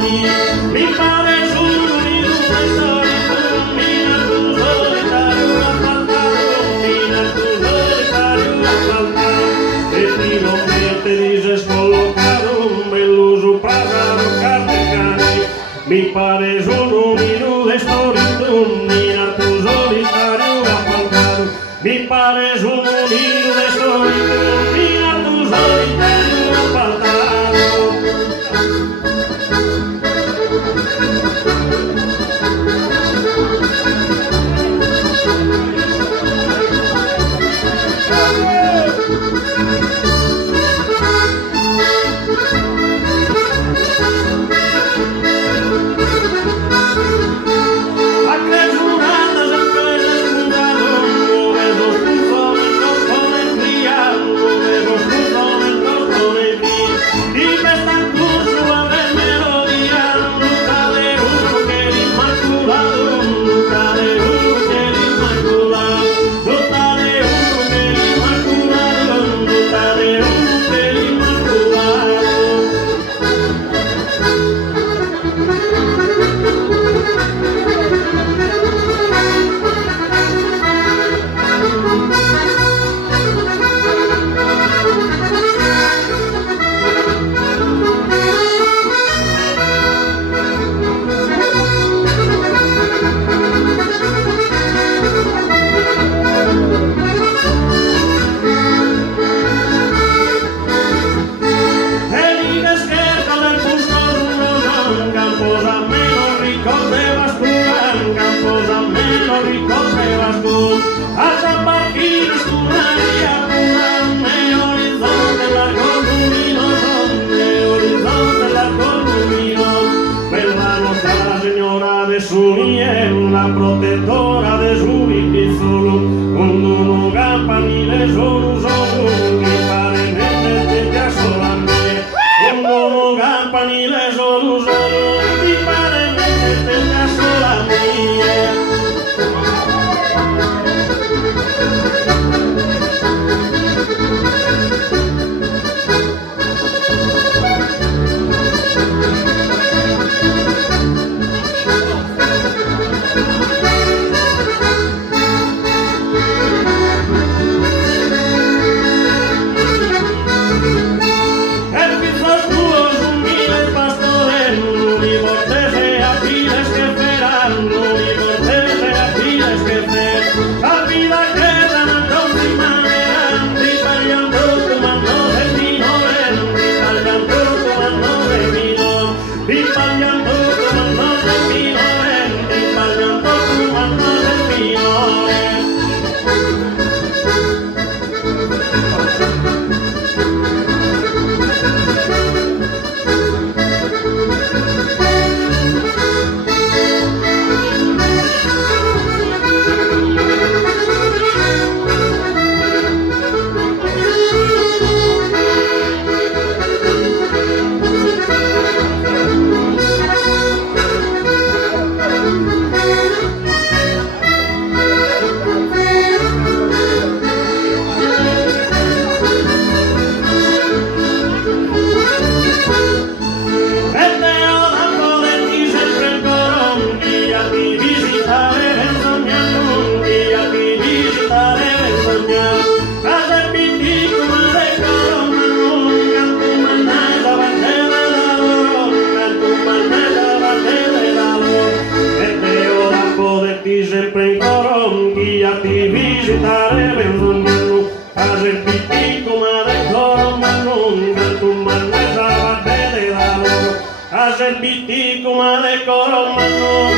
mí. Mi padre es un unido, una historia, mira tu solitario asfaltado, mira tu solitario asfaltado. E ti non te dices colocado, me l'uso pagado cartecani. Mi padre es un unido, una historia, mira tu solitario asfaltado. Mi padre es un unido, una historia, mira tu solitario asfaltado. La protectora de su solo, cuando no campanile solo, mi padre me te solamente, cuando no campanile solo, mi padre me te solamente. Hacer piti como de coro, mano.